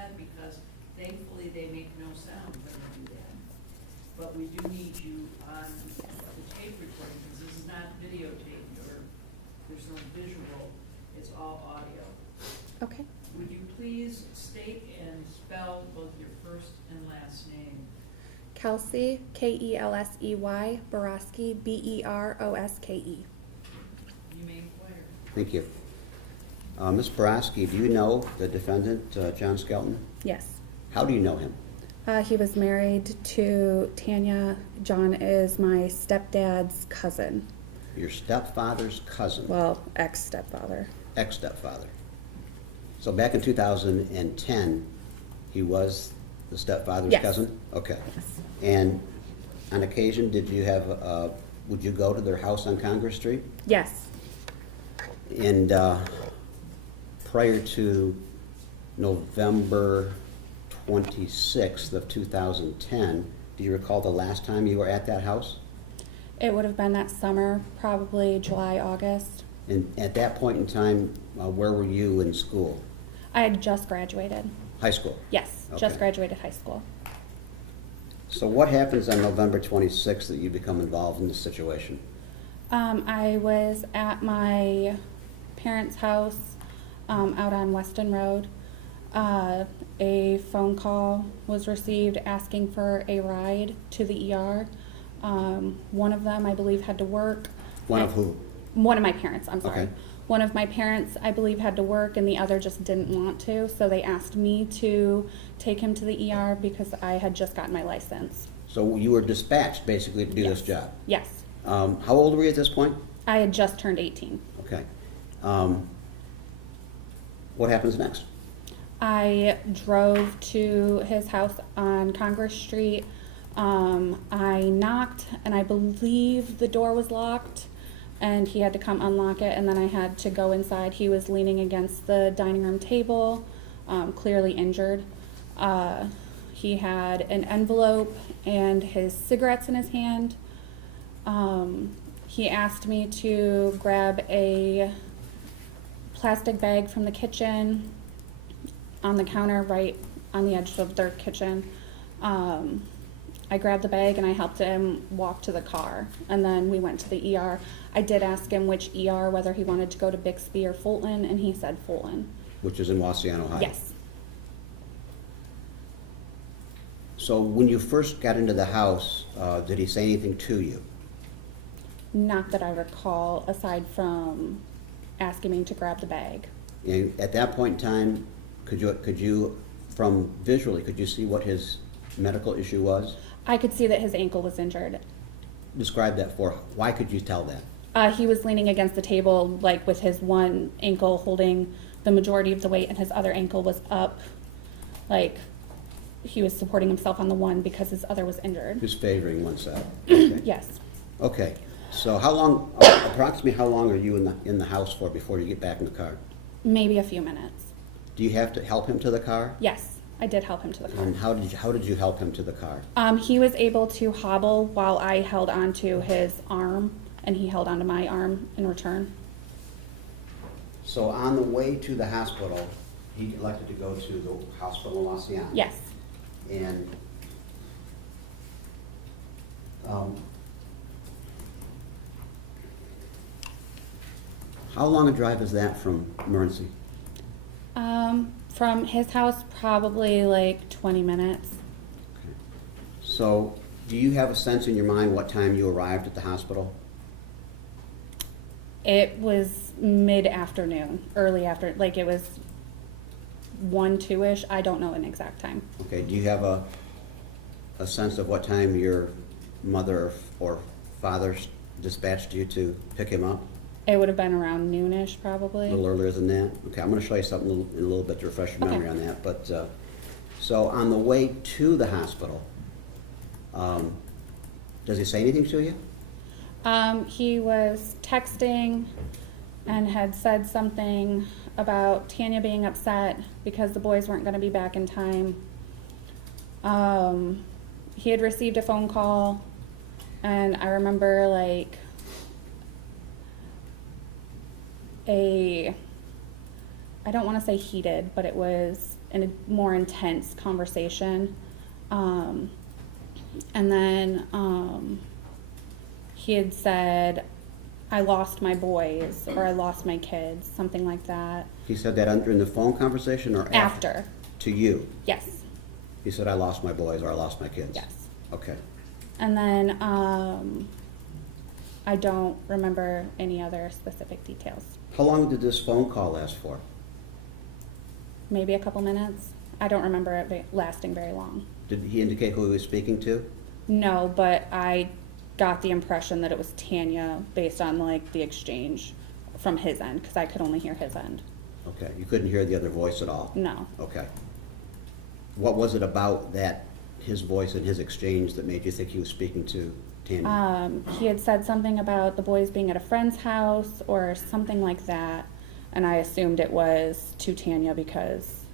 ahead because thankfully they make no sound when they do that. But we do need you on the tape recording because this is not videotaped or there's no visual, it's all audio. Okay. Would you please state and spell both your first and last name? Kelsey, K-E-L-S-E-Y, Beroske, B-E-R-O-S-K-E. You may inquire. Thank you. Ms. Beroske, do you know the defendant, John Skelton? Yes. How do you know him? He was married to Tanya. John is my stepdad's cousin. Your stepfather's cousin? Well, ex-stepfather. Ex-stepfather. So back in 2010, he was the stepfather's Yes. cousin? Okay. Yes. And on occasion, did you have, would you go to their house on Congress Street? Yes. And prior to November 26th of 2010, do you recall the last time you were at that house? It would have been that summer, probably July, August. And at that point in time, where were you in school? I had just graduated. High school? Yes, Okay. just graduated high school. So what happens on November 26th that you become involved in this situation? I was at my parents' house out on Weston Road. A phone call was received asking for a ride to the ER. One of them, I believe, had to work. One of who? One of my parents, I'm sorry. Okay. One of my parents, I believe, had to work and the other just didn't want to, so they asked me to take him to the ER because I had just gotten my license. So you were dispatched basically to do this Yes. job? Yes. How old were you at this point? I had just turned 18. Okay. What happens next? I drove to his house on Congress Street. I knocked, and I believe the door was locked, and he had to come unlock it, and then I had to go inside. He was leaning against the dining room table, clearly injured. He had an envelope and his cigarettes in his hand. He asked me to grab a plastic bag from the kitchen on the counter right on the edge of their kitchen. I grabbed the bag and I helped him walk to the car, and then we went to the ER. I did ask him which ER, whether he wanted to go to Bixby or Fulton, and he said Fulton. Which is in Waseon, Ohio? Yes. So when you first got into the house, did he say anything to you? Not that I recall, aside from asking me to grab the bag. And at that point in time, could you, from visually, could you see what his medical issue was? I could see that his ankle was injured. Describe that for, why could you tell that? He was leaning against the table, like with his one ankle holding the majority of the weight, and his other ankle was up, like he was supporting himself on the one because his other was injured. Just favoring one side? Okay. Yes. Okay, so how long, approximately how long are you in the house for before you get back in the car? Maybe a few minutes. Do you have to help him to the car? Yes, I did help him to the car. And how did you help him to the car? He was able to hobble while I held onto his arm, and he held onto my arm in return. So on the way to the hospital, he elected to go to the hospital in Waseon? Yes. And how long a drive is that from Morenci? From his house, probably like 20 minutes. Okay. So do you have a sense in your mind what time you arrived at the hospital? It was mid-afternoon, early after, like it was 1, 2-ish. I don't know an exact time. Okay, do you have a sense of what time your mother or father dispatched you to pick him up? It would have been around noonish, A probably. little earlier than that? Okay, I'm going to show you something in a little bit to refresh your memory Okay. on that. But so on the way to the hospital, does he say anything to you? He was texting and had said something about Tanya being upset because the boys weren't going to be back in time. He had received a phone call, and I remember like I don't want to say heated, but it was in a more intense conversation. And then he had said, I lost my boys, or I lost my kids, something like that. He said that in the phone conversation or After. To you? Yes. He said, I lost my boys or I lost my kids? Yes. Okay. And then I don't remember any other specific details. How long did this phone call last for? Maybe a couple minutes. I don't remember it lasting very long. Did he indicate who he was speaking to? No, but I got the impression that it was Tanya based on like the exchange from his end, because I could only hear his end. Okay, you couldn't hear the other voice at all? No. Okay. What was it about that, his voice and his exchange, that made you think he was speaking to Tanya? He had said something about the boys being at a friend's house or something like that, and I assumed it was to Tanya because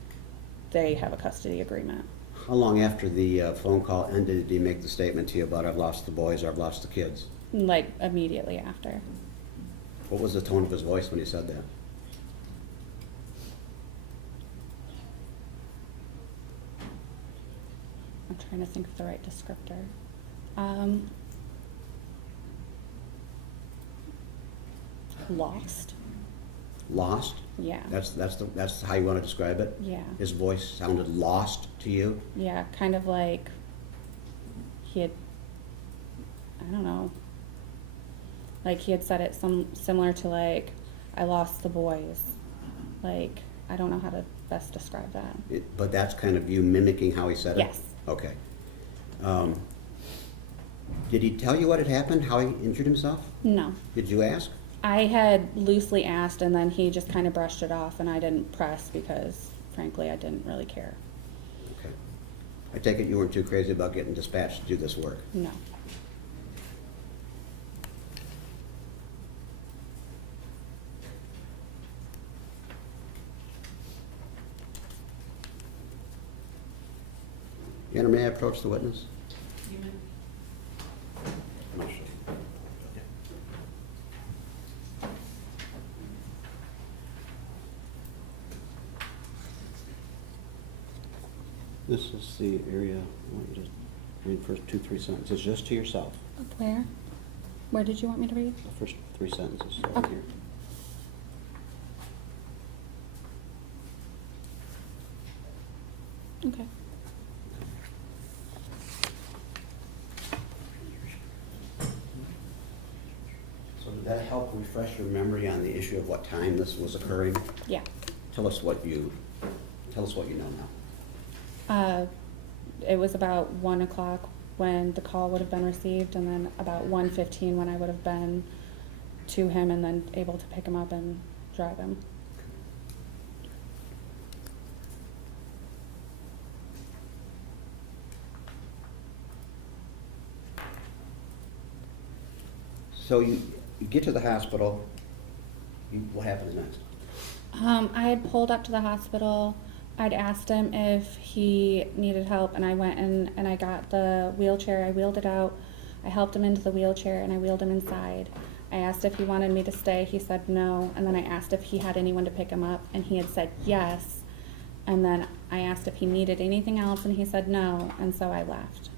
they have a custody agreement. How long after the phone call ended did he make the statement to you about I've lost the boys or I've lost the kids? Like immediately after. What was the tone of his voice when he said that? I'm trying to think of the right descriptor. Lost. Lost? Yeah. That's how you want to describe it? Yeah. His voice sounded lost to you? Yeah, kind of like he had, I don't know, like he had said it similar to like, I lost the boys. Like, I don't know how to best describe that. But that's kind of you mimicking how he said it? Yes. Okay. Did he tell you what had happened, how he injured himself? No. Did you ask? I had loosely asked, and then he just kind of brushed it off, and I didn't press because, frankly, I didn't really care. Okay. I take it you weren't too crazy about getting dispatched to do this work? No. Anna, may I approach the witness? You meant- I'll show you. This is the area, I want you to read the first 2-3 sentences, just to yourself. Where? Where did you want me to read? The first 3 sentences, right Okay. here. Okay. So did that help refresh your memory on the issue of what time this was occurring? Yeah. Tell us what you know now. It was about 1 o'clock when the call would have been received, and then about 1:15 when I would have been to him and then able to pick him up and drive him. So you get to the hospital, what happens next? I had pulled up to the hospital. I'd asked him if he needed help, and I went in and I got the wheelchair. I wheeled it out. I helped him into the wheelchair, and I wheeled him inside. I asked if he wanted me to stay. He said no. And then I asked if he had anyone to pick him up, and he had said yes. And then I asked if he needed anything else, and he said no. And so I left.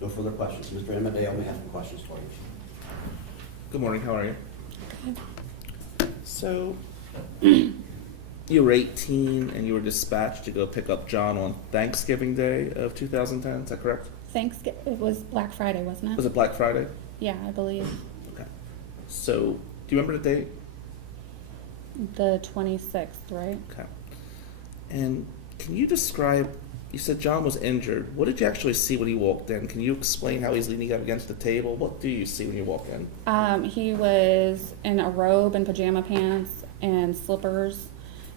No further questions. Mr. Amadeo may have some questions for you. Good morning, how are you? So, you were 18 and you were dispatched to go pick up John on Thanksgiving Day of 2010, is that correct? It was Black Friday, wasn't it? Was it Black Friday? Yeah, I believe. Okay. So, do you remember the date? The 26th, right? Okay. And can you describe, you said John was injured. What did you actually see when he walked in? Can you explain how he's leaning up against the table? What do you see when you walk in? He was in a robe and pajama pants and slippers.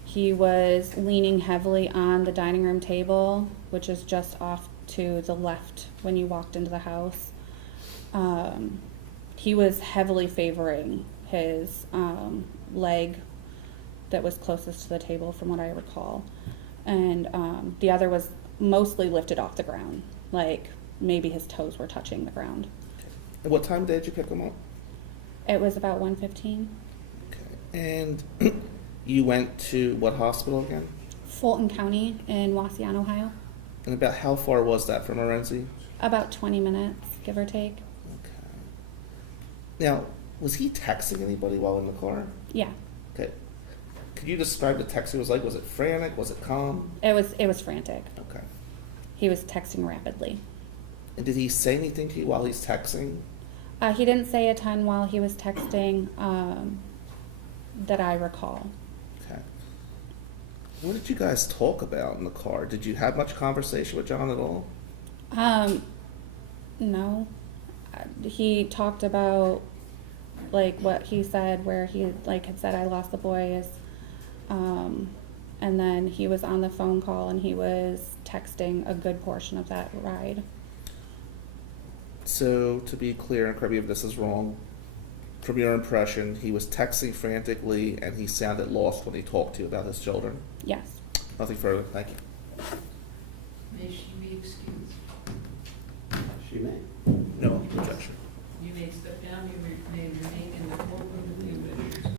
He was leaning heavily on the dining room table, which is just off to the left when you walked into the house. He was heavily favoring his leg that was closest to the table, from what I recall. And the other was mostly lifted off the ground, like maybe his toes were touching the ground. And what time did you pick him up? It was about 1:15. Okay. And you went to what hospital again? Fulton County in Waseon, Ohio. And about how far was that from Morenzi? About 20 minutes, give or take. Okay. Now, was he texting anybody while in the car? Yeah, Okay. Could you describe the texting was like? Was it frantic? Was it calm? it was frantic. Okay. He was texting rapidly. And did he say anything to you while he's texting? He didn't say a ton while he was texting that I recall. Okay. What did you guys talk about in the car? Did you have much conversation with John at all? No. He talked about like what he said, where he like had said I lost the boys, and then he was on the phone call and he was texting a good portion of that ride. So, to be clear, and correct me if this is wrong, from your impression, he was texting frantically and he sounded lost when he talked to you about his children? Yes. Nothing further. Thank you. May she be excused? She may. No objection. You may step down, you may remain in the courtroom if you wish.